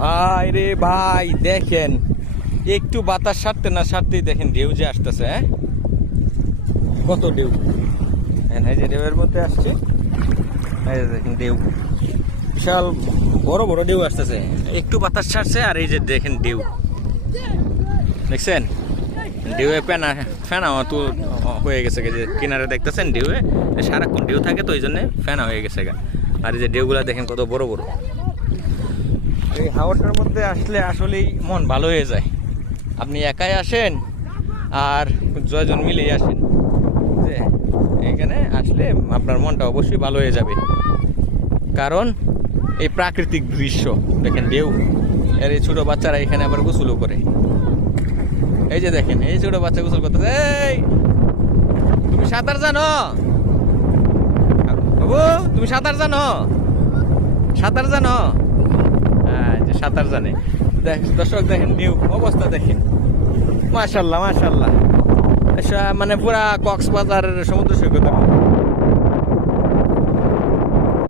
ভাই রে ভাই, দেখেন একটু বাতাস সারতে না সারতেই দেখেন ঢেউ যে আসতেছে। হ্যাঁ, কত ঢেউ। এই যে ঢেউয়ের মধ্যে আসছে, এই যে দেখেন ঢেউ, বিশাল বড় বড় ঢেউ আসতেছে। একটু বাতাস ছাড়ছে আর এই যে দেখেন ঢেউ, দেখছেন ঢেউয়ে ফেনা ফেনা তো হয়ে গেছে, যে কিনারে দেখতেছেন ঢেউয়ে সারাক্ষণ ঢেউ থাকে তো ওই জন্য ফেনা হয়ে গেছে গা। আর এই যে ঢেউগুলা দেখেন কত বড় বড়। এই হাওয়াটার মধ্যে আসলে আসলেই মন ভালো হয়ে যায়। আপনি একাই আসেন আর জয়জন মিলেই আসেন, যে এখানে আসলে আপনার মনটা অবশ্যই ভালো হয়ে যাবে। কারণ এই প্রাকৃতিক দৃশ্য দেখেন, ঢেউ, আর এই ছোটো বাচ্চারা এখানে আবার গোসলও করে। এই যে দেখেন এই ছোটো বাচ্চা গোসল করতেছে। এই তুমি সাঁতার জানো বাবু? তুমি সাঁতার জানো? সাঁতার জানো? হ্যাঁ, যে সাঁতার জানে। দর্শক দেখেন ঢেউ অবস্থা দেখেন, মাশাল্লাহ মাশাল্লাহ, মানে পুরা কক্সবাজার সমুদ্র সৈকত।